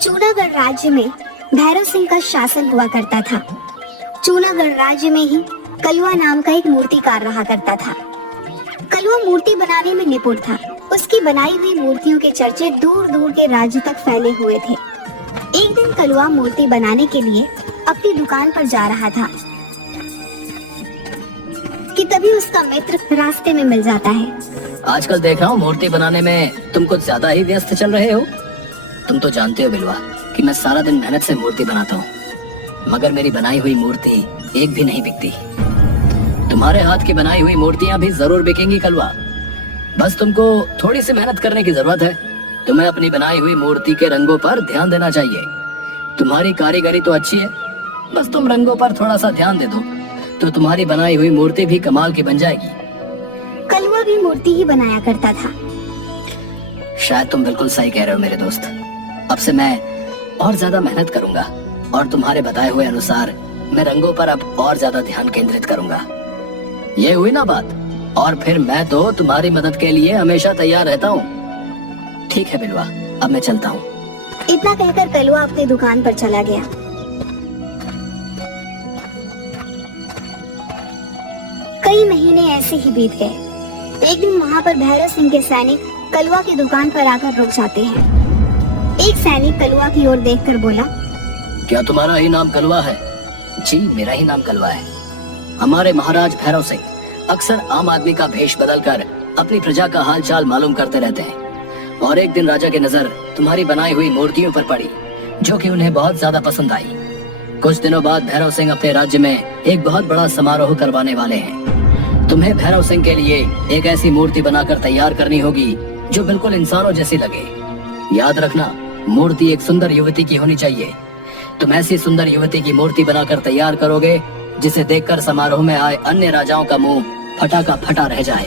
चूनागढ़ राज्य में भैरव सिंह का शासन हुआ करता था। चूनागढ़ राज्य में ही कलवा नाम का एक मूर्तिकार रहा करता था। कलवा मूर्ति बनाने में निपुण था। उसकी बनाई हुई मूर्तियों के चर्चे दूर दूर के राज्य तक फैले हुए थे। एक दिन कलवा मूर्ति बनाने के लिए अपनी दुकान पर जा रहा था कि तभी उसका मित्र रास्ते में मिल जाता है। आजकल देख रहा हूँ मूर्ति बनाने में तुम कुछ ज्यादा ही व्यस्त चल रहे हो। तुम तो जानते हो बिलवा कि मैं सारा दिन मेहनत से मूर्ति बनाता हूँ, मगर मेरी बनाई हुई मूर्ति एक भी नहीं बिकती। तुम्हारे हाथ की बनाई हुई मूर्तियाँ भी जरूर बिकेंगी कलवा। बस तुमको थोड़ी सी मेहनत करने की जरूरत है। तुम्हें अपनी बनाई हुई मूर्ति के रंगों पर ध्यान देना चाहिए। तुम्हारी कारीगरी तो अच्छी है, बस तुम रंगों पर थोड़ा सा ध्यान दे दो तो तुम्हारी बनाई हुई मूर्ति भी कमाल की बन जाएगी। कलवा भी मूर्ति ही बनाया करता था। शायद तुम बिल्कुल सही कह रहे हो मेरे दोस्त। अब से मैं और ज्यादा मेहनत करूंगा और तुम्हारे बताए हुए अनुसार मैं रंगों पर अब और ज्यादा ध्यान केंद्रित करूंगा। ये हुई ना बात? और फिर मैं तो तुम्हारी मदद के लिए हमेशा तैयार रहता हूँ। ठीक है बिलवा, अब मैं चलता हूँ। इतना कहकर कलवा अपनी दुकान पर चला गया। कई महीने ऐसे ही बीत गए। एक दिन वहाँ पर भैरव सिंह के सैनिक कलवा की दुकान पर आकर रुक जाते हैं। एक सैनिक कलवा की ओर देखकर बोला, क्या तुम्हारा ही नाम कलवा है? जी मेरा ही नाम कलवा है। हमारे महाराज भैरव सिंह अक्सर आम आदमी का भेष बदलकर अपनी प्रजा का हाल चाल मालूम करते रहते हैं। और एक दिन राजा की नजर तुम्हारी बनाई हुई मूर्तियों पर पड़ी, जो कि उन्हें बहुत ज्यादा पसंद आई। कुछ दिनों बाद भैरव सिंह अपने राज्य में एक बहुत बड़ा समारोह करवाने वाले हैं। तुम्हें भैरव सिंह के लिए एक ऐसी मूर्ति बनाकर तैयार करनी होगी जो बिल्कुल इंसानों जैसी लगे। याद रखना, मूर्ति एक सुंदर युवती की होनी चाहिए। तुम ऐसी सुंदर युवती की मूर्ति बनाकर तैयार करोगे जिसे देखकर समारोह में आए अन्य राजाओं का मुंह फटा का फटा रह जाए।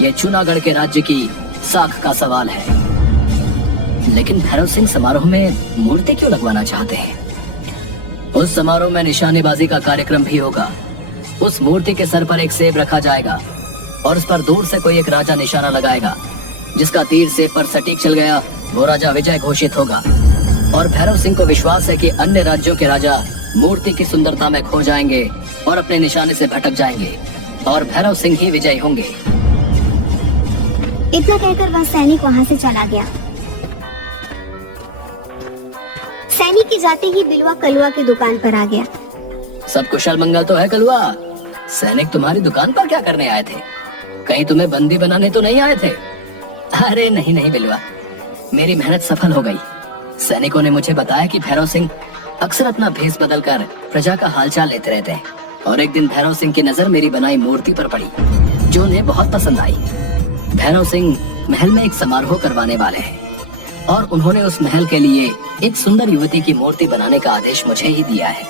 ये चूनागढ़ के राज्य की साख का सवाल है। लेकिन भैरव सिंह समारोह में मूर्ति क्यों लगवाना चाहते हैं? उस समारोह में निशानेबाजी का कार्यक्रम भी होगा। उस मूर्ति के सर पर एक सेब रखा जाएगा और उस पर दूर से कोई एक राजा निशाना लगाएगा। जिसका तीर सेब पर सटीक चल गया वो राजा विजय घोषित होगा। और भैरव सिंह को विश्वास है कि अन्य राज्यों के राजा मूर्ति की सुंदरता में खो जाएंगे और अपने निशाने से भटक जाएंगे और भैरव सिंह ही विजयी होंगे। इतना कहकर वह सैनिक वहाँ से चला गया। सैनिक के जाते ही बिलवा कलवा की दुकान पर आ गया। सब कुशल मंगल तो है कलवा? सैनिक तुम्हारी दुकान पर क्या करने आए थे? कहीं तुम्हें बंदी बनाने तो नहीं आए थे? अरे नहीं नहीं बिलवा, मेरी मेहनत सफल हो गई। सैनिकों ने मुझे बताया कि भैरव सिंह अक्सर अपना भेष बदलकर प्रजा का हालचाल लेते रहते हैं। और एक दिन भैरव सिंह की नजर मेरी बनाई मूर्ति पर पड़ी, जो उन्हें बहुत पसंद आई। भैरव सिंह महल में एक समारोह करवाने वाले हैं और उन्होंने उस महल के लिए एक सुंदर युवती की मूर्ति बनाने का आदेश मुझे ही दिया है।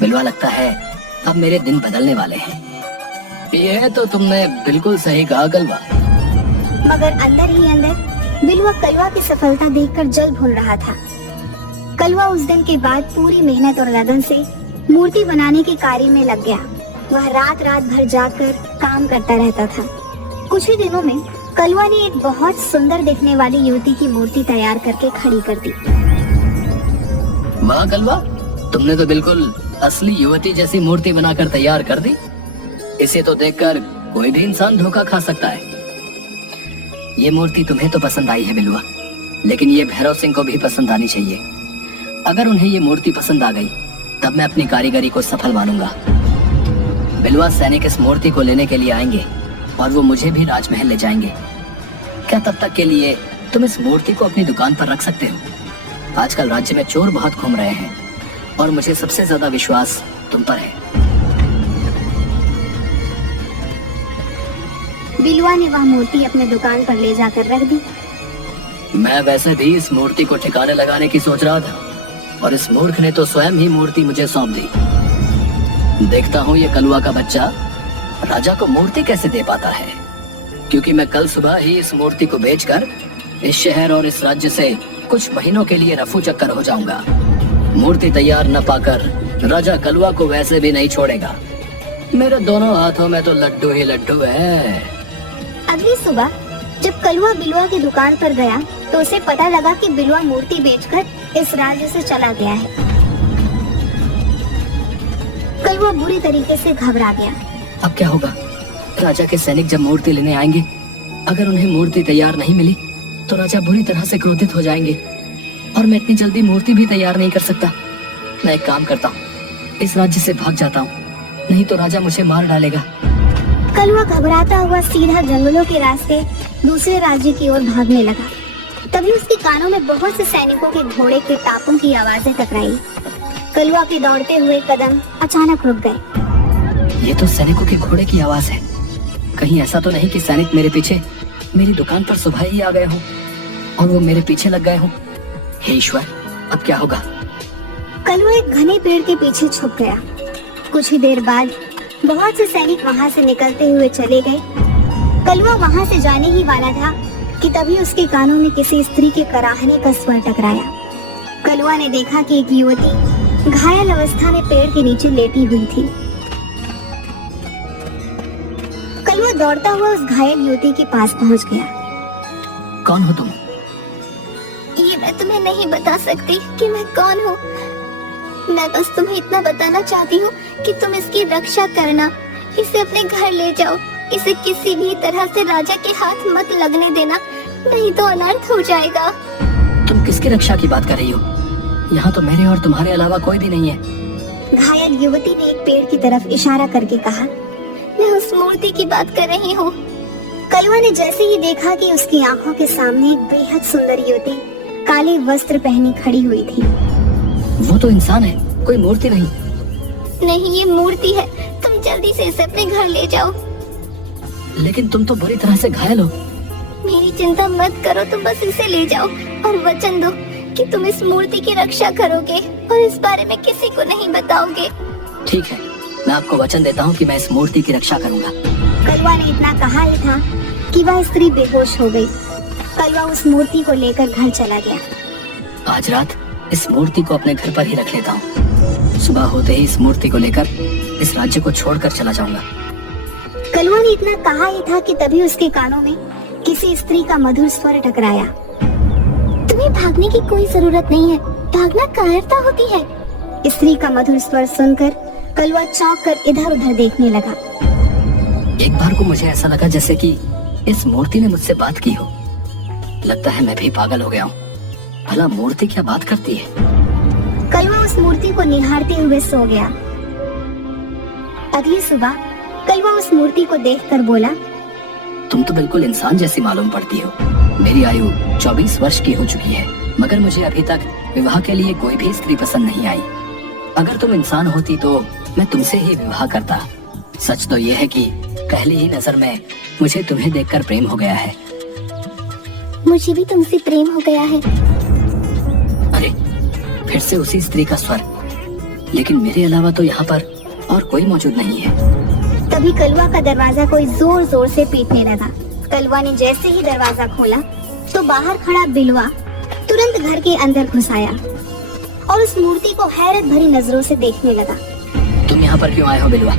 बिलवा लगता है अब मेरे दिन बदलने वाले हैं। ये तो तुमने बिल्कुल सही कहा कलवा। मगर अंदर ही अंदर बिलवा कलवा की सफलता देखकर जल भूल रहा था। कलवा उस दिन के बाद पूरी मेहनत और लगन से मूर्ति बनाने के कार्य में लग गया। वह रात रात भर जाकर काम करता रहता था। कुछ ही दिनों में कलवा ने एक बहुत सुंदर दिखने वाली युवती की मूर्ति तैयार करके खड़ी कर दी। वाह कलवा, तुमने तो बिल्कुल असली युवती जैसी मूर्ति बनाकर तैयार कर दी। इसे तो देखकर कोई भी इंसान धोखा खा सकता है। ये मूर्ति तुम्हें तो पसंद आई है बिलवा, लेकिन ये भैरव सिंह को भी पसंद आनी चाहिए। अगर उन्हें ये मूर्ति पसंद आ गई तब मैं अपनी कारीगरी को सफल मानूंगा। बिलवा, सैनिक इस मूर्ति को लेने के लिए आएंगे और वो मुझे भी राजमहल ले जाएंगे। क्या तब तक के लिए तुम इस मूर्ति को अपनी दुकान पर रख सकते हो? आजकल राज्य में चोर बहुत घूम रहे हैं और मुझे सबसे ज्यादा विश्वास तुम पर है। बिलवा ने वह मूर्ति अपने दुकान पर ले जाकर रख दी। मैं वैसे भी इस मूर्ति को ठिकाने लगाने की सोच रहा था और इस मूर्ख ने तो स्वयं ही मूर्ति मुझे सौंप दी। देखता हूँ ये कलवा का बच्चा राजा को मूर्ति कैसे दे पाता है, क्योंकि मैं कल सुबह ही इस मूर्ति को बेचकर इस शहर और इस राज्य से कुछ महीनों के लिए रफू चक्कर हो जाऊंगा। मूर्ति तैयार न पाकर राजा कलवा को वैसे भी नहीं छोड़ेगा। मेरे दोनों हाथों में तो लड्डू ही लड्डू है। अगली सुबह जब कलवा बिलवा की दुकान पर गया तो उसे पता लगा कि बिलवा मूर्ति बेचकर इस राज्य से चला गया है। कलवा बुरी तरीके से घबरा गया। अब क्या होगा? राजा के सैनिक जब मूर्ति लेने आएंगे, अगर उन्हें मूर्ति तैयार नहीं मिली तो राजा बुरी तरह से क्रोधित हो जाएंगे और मैं इतनी जल्दी मूर्ति भी तैयार नहीं कर सकता। मैं एक काम करता हूँ, इस राज्य से भाग जाता हूँ, नहीं तो राजा मुझे मार डालेगा। कलवा घबराता हुआ सीधा जंगलों के रास्ते दूसरे राज्य की ओर भागने लगा। तभी उसके कानों में बहुत से सैनिकों के घोड़े के टापों की आवाजें टकराई। कलवा के दौड़ते हुए कदम अचानक रुक गए। ये तो सैनिकों के घोड़े की आवाज है। कहीं ऐसा तो नहीं कि सैनिक मेरे पीछे मेरी दुकान पर सुबह ही आ गए हों और वो मेरे पीछे लग गए हों। हे ईश्वर, अब क्या होगा? कलवा एक घने पेड़ के पीछे छुप गया। कुछ ही देर बाद बहुत से सैनिक वहां से निकलते हुए चले गए। कलवा वहां से जाने ही वाला था कि तभी उसके कानों में किसी स्त्री के कराहने का स्वर टकराया। कलवा ने देखा कि एक युवती घायल अवस्था में पेड़ के नीचे लेटी हुई थी। कलवा दौड़ता हुआ उस घायल युवती के पास पहुंच गया। कौन हो तुम? ये मैं तुम्हें नहीं बता सकती कि मैं कौन हूँ। मैं बस तुम्हें इतना बताना चाहती हूँ कि तुम इसकी रक्षा करना, इसे अपने घर ले जाओ। इसे किसी भी तरह से राजा के हाथ मत लगने देना, नहीं तो अनर्थ हो जाएगा। तुम किसकी रक्षा की बात कर रही हो? यहाँ तो मेरे और तुम्हारे अलावा कोई भी नहीं है। घायल युवती ने एक पेड़ की तरफ इशारा करके कहा, मैं उस मूर्ति की बात कर रही हूँ। कलवा ने जैसे ही देखा कि उसकी आंखों के सामने एक बेहद सुंदर युवती काले वस्त्र पहनी खड़ी हुई थी। वो तो इंसान है, कोई मूर्ति नहीं। नहीं, ये मूर्ति है। तुम जल्दी से इसे अपने घर ले जाओ। लेकिन तुम तो बुरी तरह से घायल हो। मेरी चिंता मत करो, तुम बस इसे ले जाओ और वचन दो कि तुम इस मूर्ति की रक्षा करोगे और इस बारे में किसी को नहीं बताओगे। ठीक है, मैं आपको वचन देता हूँ कि मैं इस मूर्ति की रक्षा करूँगा। कलवा ने इतना कहा ही था कि वह स्त्री बेहोश हो गई। कलवा उस मूर्ति को लेकर घर चला गया। आज रात इस मूर्ति को अपने घर पर ही रख लेता हूँ। सुबह होते ही इस मूर्ति को लेकर इस राज्य को छोड़कर चला जाऊंगा। कलवा ने इतना कहा ही था कि तभी उसके कानों में किसी स्त्री का मधुर स्वर टकराया। तुम्हें भागने की कोई जरूरत नहीं है, भागना कायरता होती है। स्त्री का मधुर स्वर सुनकर कलवा चौंक कर इधर उधर देखने लगा। एक बार को मुझे ऐसा लगा जैसे कि इस मूर्ति ने मुझसे बात की हो। लगता है मैं भी पागल हो गया हूँ। भला मूर्ति क्या बात करती है? कलवा उस मूर्ति को निहारते हुए सो गया। अगली सुबह कलवा उस मूर्ति को देखकर बोला, तुम तो बिल्कुल इंसान जैसी मालूम पड़ती हो। मेरी आयु 24 वर्ष की हो चुकी है, मगर मुझे अभी तक विवाह के लिए कोई भी स्त्री पसंद नहीं आई। अगर तुम इंसान होती तो मैं तुमसे ही विवाह करता। सच तो यह है कि पहली ही नजर में मुझे तुम्हें देखकर प्रेम हो गया है। मुझे भी तुमसे प्रेम हो गया है। अरे, फिर से उसी स्त्री का स्वर। लेकिन मेरे अलावा तो यहाँ पर और कोई मौजूद नहीं है। तभी कलवा का दरवाजा कोई जोर जोर से पीटने लगा। कलवा ने जैसे ही दरवाजा खोला तो बाहर खड़ा बिलवा तुरंत घर के अंदर घुस आया और उस मूर्ति को हैरत भरी नजरों से देखने लगा। तुम यहाँ पर क्यों आए हो बिलवा?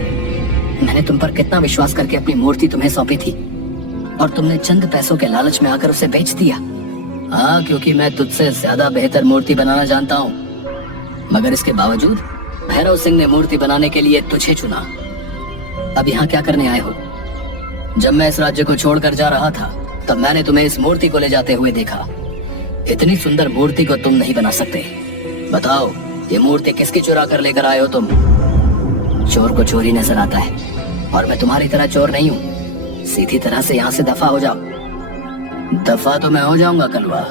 मैंने तुम पर कितना विश्वास करके अपनी मूर्ति तुम्हें सौंपी थी और तुमने चंद पैसों के लालच में आकर उसे बेच दिया। हाँ, क्योंकि मैं तुझसे ज्यादा बेहतर मूर्ति बनाना जानता हूँ। मगर इसके बावजूद भैरव सिंह ने मूर्ति बनाने के लिए तुझे चुना। अब यहाँ क्या करने आए हो? जब मैं इस राज्य को छोड़कर जा रहा था तब मैंने तुम्हें इस मूर्ति को ले जाते हुए देखा। इतनी सुंदर मूर्ति को तुम नहीं बना सकते। बताओ, ये मूर्ति किसकी चुरा कर लेकर आए हो तुम? चोर को चोरी नजर आता है और मैं तुम्हारी तरह चोर नहीं हूँ। सीधी तरह से यहाँ से दफा हो जाओ। दफा तो मैं हो जाऊंगा कलवा,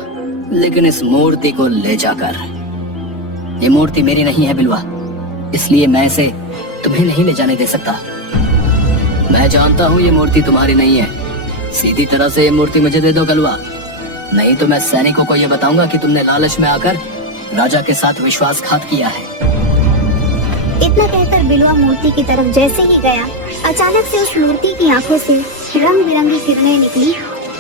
लेकिन इस मूर्ति को ले जाकर। ये मूर्ति मेरी नहीं है बिलवा, इसलिए मैं इसे तुम्हें नहीं ले जाने दे सकता। मैं जानता हूँ ये मूर्ति तुम्हारी नहीं है। सीधी तरह से ये मूर्ति मुझे दे दो कलवा, नहीं तो मैं सैनिकों को ये बताऊंगा कि तुमने लालच में आकर राजा के साथ विश्वासघात किया है। इतना कहकर बिलवा मूर्ति की तरफ जैसे ही गया, अचानक से उस मूर्ति की आंखों से रंग बिरंगी किरणें निकली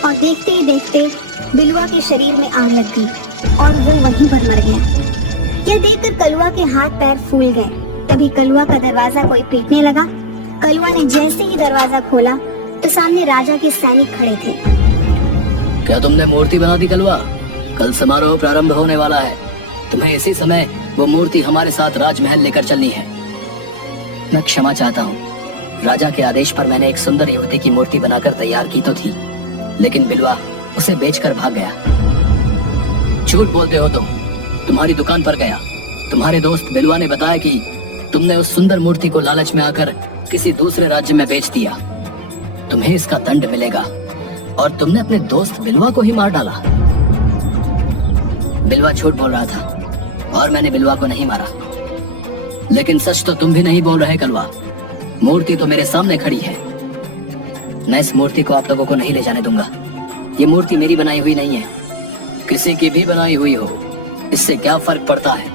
और देखते ही देखते बिलवा के शरीर में आग लग गई और वो वहीं पर मर गया। यह देखकर कलवा के हाथ पैर फूल गए तभी कलवा का दरवाजा कोई पीटने लगा। कलवा ने जैसे ही दरवाजा खोला तो सामने राजा के सैनिक खड़े थे। क्या तुमने मूर्ति बना दी कलवा? कल समारोह प्रारंभ होने वाला है, तुम्हें इसी समय वो मूर्ति हमारे साथ राजमहल लेकर चलनी है। मैं क्षमा चाहता हूँ, राजा के आदेश पर मैंने एक सुंदर युवती की मूर्ति बनाकर तैयार की तो थी, लेकिन बिलवा उसे बेचकर भाग गया। झूठ बोलते हो तुम। तुम्हारी दुकान पर गया, तुम्हारे दोस्त बिलवा ने बताया कि तुमने उस सुंदर मूर्ति को लालच में आकर किसी दूसरे राज्य में बेच दिया। तुम्हें इसका दंड मिलेगा। और तुमने अपने दोस्त बिलवा को ही मार डाला। बिलवा झूठ बोल रहा था और मैंने बिलवा को नहीं मारा। लेकिन सच तो तुम भी नहीं बोल रहे कलवा। मूर्ति तो मेरे सामने खड़ी है। मैं इस मूर्ति को आप लोगों को नहीं ले जाने दूंगा। ये मूर्ति मेरी बनाई हुई नहीं है, किसी की भी बनाई हुई हो, इससे क्या फर्क पड़ता है।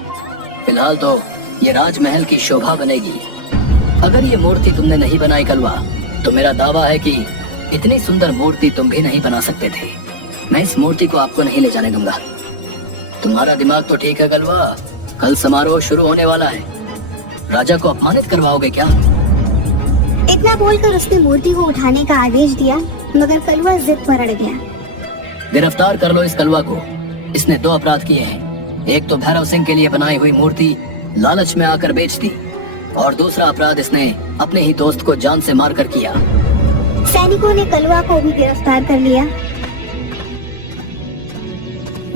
फिलहाल तो ये राजमहल की शोभा बनेगी। अगर ये मूर्ति तुमने नहीं बनाई कलवा, तो मेरा दावा है कि इतनी सुंदर मूर्ति तुम भी नहीं बना सकते थे। मैं इस मूर्ति को आपको नहीं ले जाने दूंगा। तुम्हारा दिमाग तो ठीक है कलवा, कल समारोह शुरू होने वाला है। राजा को अपमानित करवाओगे क्या? इतना बोलकर उसने मूर्ति को उठाने का आदेश दिया, मगर कलवा जिद पर अड़ गया। गिरफ्तार कर लो इस कलवा को। इसने 2 अपराध किए हैं। एक तो भैरव सिंह के लिए बनाई हुई मूर्ति लालच में आकर बेच दी, और दूसरा अपराध इसने अपने ही दोस्त को जान से मारकर किया। सैनिकों ने कलवा को भी गिरफ्तार कर लिया।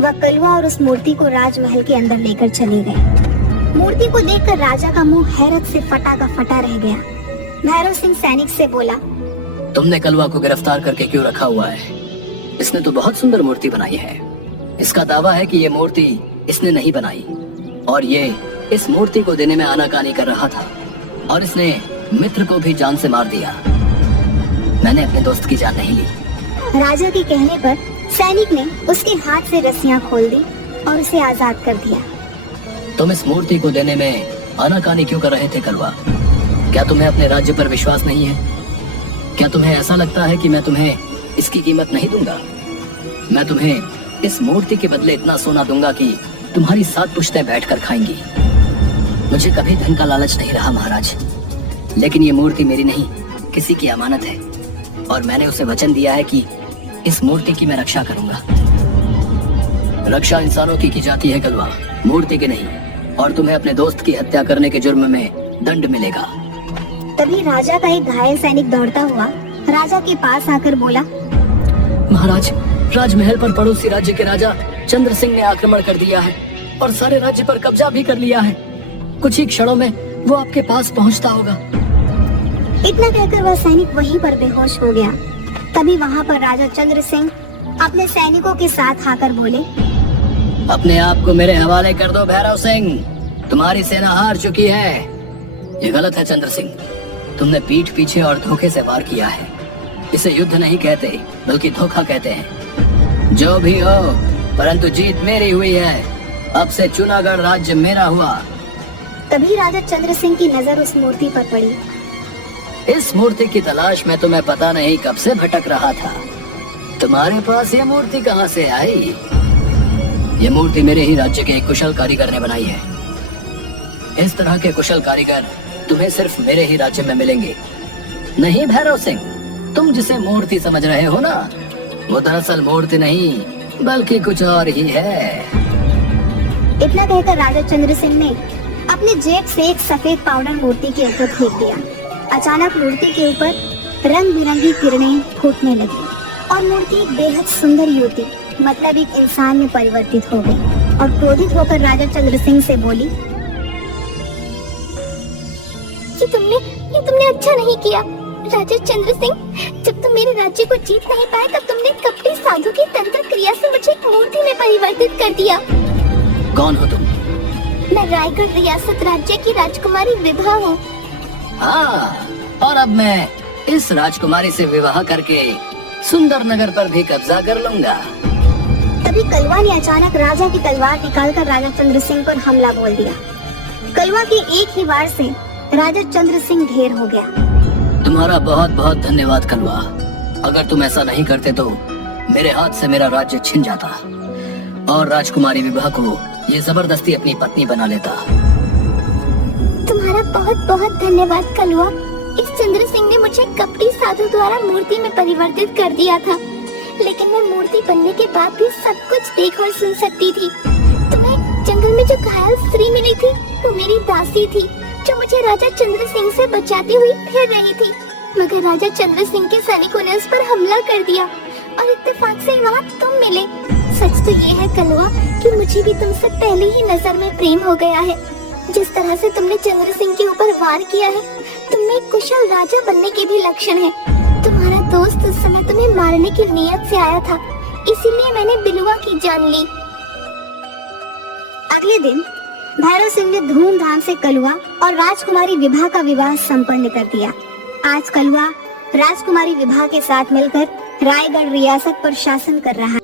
वह कलवा और उस मूर्ति को राजमहल के अंदर लेकर चले गए। मूर्ति को देखकर राजा का मुंह हैरत से फटा का फटा रह गया। भैरव सिंह सैनिक से बोला, तुमने कलवा को गिरफ्तार करके क्यों रखा हुआ है? इसने तो बहुत सुंदर मूर्ति बनाई है। इसका दावा है कि ये मूर्ति इसने नहीं बनाई, और ये इस मूर्ति को देने में आनाकानी कर रहा था, और इसने मित्र को भी जान से मार दिया। मैंने अपने दोस्त की जान नहीं ली। राजा के कहने पर सैनिक ने उसके हाथ से रस्सियां खोल दी और उसे आजाद कर दिया। तुम इस मूर्ति को देने में आनाकानी क्यों कर रहे थे कलवा? क्या तुम्हें अपने राज्य पर विश्वास नहीं है? क्या तुम्हें ऐसा लगता है कि मैं तुम्हें इसकी कीमत नहीं दूंगा? मैं तुम्हें इस मूर्ति के बदले इतना सोना दूंगा कि तुम्हारी 7 पुश्तें बैठकर खाएंगी। मुझे कभी धन का लालच नहीं रहा महाराज, लेकिन ये मूर्ति मेरी नहीं, किसी की अमानत है, और मैंने उसे वचन दिया है कि इस मूर्ति की मैं रक्षा करूंगा। रक्षा इंसानों की जाती है कलवा, मूर्ति की नहीं, और तुम्हें अपने दोस्त की हत्या करने के जुर्म में दंड मिलेगा। तभी राजा का एक घायल सैनिक दौड़ता हुआ राजा के पास आकर बोला, महाराज, राजमहल पर पड़ोसी राज्य के राजा चंद्र सिंह ने आक्रमण कर दिया है और सारे राज्य पर कब्जा भी कर लिया है। कुछ ही क्षणों में वो आपके पास पहुंचता होगा। इतना कहकर वह सैनिक वहीं पर बेहोश हो गया। तभी वहां पर राजा चंद्र सिंह अपने सैनिकों के साथ आकर बोले, अपने आप को मेरे हवाले कर दो भैरव सिंह, तुम्हारी सेना हार चुकी है। ये गलत है चंद्र सिंह, तुमने पीठ पीछे और धोखे से वार किया है। इसे युद्ध नहीं कहते, बल्कि धोखा कहते हैं। जो भी हो, परंतु जीत मेरी हुई है। अब से चुनागढ़ राज्य मेरा हुआ। तभी राजा चंद्र सिंह की नजर उस मूर्ति पर पड़ी। इस मूर्ति की तलाश में तो मैं पता नहीं कब से भटक रहा था। तुम्हारे पास ये मूर्ति कहाँ से आई? ये मूर्ति मेरे ही राज्य के एक कुशल कारीगर ने बनाई है। इस तरह के कुशल कारीगर तुम्हें सिर्फ मेरे ही राज्य में मिलेंगे। नहीं भैरव सिंह, तुम जिसे मूर्ति समझ रहे हो ना, वो दरअसल मूर्ति नहीं, बल्कि कुछ और ही है। इतना कहकर राजा चंद्र सिंह ने अपने जेब से एक सफेद पाउडर मूर्ति के ऊपर फेंक दिया। अचानक मूर्ति के ऊपर रंग बिरंगी किरणें फूटने लगी और मूर्ति एक बेहद सुंदर युवती, मतलब एक इंसान में परिवर्तित हो गई और क्रोधित होकर राजा चंद्र सिंह से बोली, ये तुमने अच्छा नहीं किया राजा चंद्र सिंह। जब तुम मेरे राज्य को जीत नहीं पाए, तब तुमने कपटी साधु की तंत्र क्रिया से मुझे एक मूर्ति में परिवर्तित कर दिया। कौन हो तुम? मैं रायगढ़ रियासत राज्य की राजकुमारी विभा हूँ। हाँ, और अब मैं इस राजकुमारी से विवाह करके सुंदर नगर पर भी कब्जा कर लूंगा। तभी कलवा ने अचानक राजा की तलवार निकालकर राजा चंद्र सिंह पर हमला बोल दिया। कलवा के एक ही वार से राजा चंद्र सिंह ढेर हो गया। तुम्हारा बहुत बहुत धन्यवाद कलवा। अगर तुम ऐसा नहीं करते तो मेरे हाथ से मेरा राज्य छिन जाता और राजकुमारी विभा को ये जबरदस्ती अपनी पत्नी बना लेता। तुम्हारा बहुत बहुत धन्यवाद कलुआ। इस चंद्र सिंह ने मुझे कपटी साधु द्वारा मूर्ति में परिवर्तित कर दिया था, लेकिन मैं मूर्ति बनने के बाद भी सब कुछ देख और सुन सकती थी। तुम्हें जंगल में जो घायल स्त्री मिली थी वो मेरी दासी थी, जो मुझे राजा चंद्र सिंह से बचाती हुई फिर रही थी। मगर राजा चंद्र सिंह के सैनिकों ने उस पर हमला कर दिया और इत्तेफाक से वहाँ तुम मिले। सच तो ये है कलुआ कि मुझे भी तुमसे पहले ही नजर में प्रेम हो गया है। जिस तरह से तुमने चंद्र सिंह के ऊपर वार किया है, तुमने एक कुशल राजा बनने के भी लक्षण है। तुम्हारा दोस्त उस समय तुम्हें मारने की नीयत से आया था, इसीलिए मैंने बिलुआ की जान ली। अगले दिन भैरव सिंह ने धूमधाम से कलुआ और राजकुमारी विभा का विवाह संपन्न कर दिया। आज कलुआ राजकुमारी विभा के साथ मिलकर रायगढ़ रियासत पर शासन कर रहा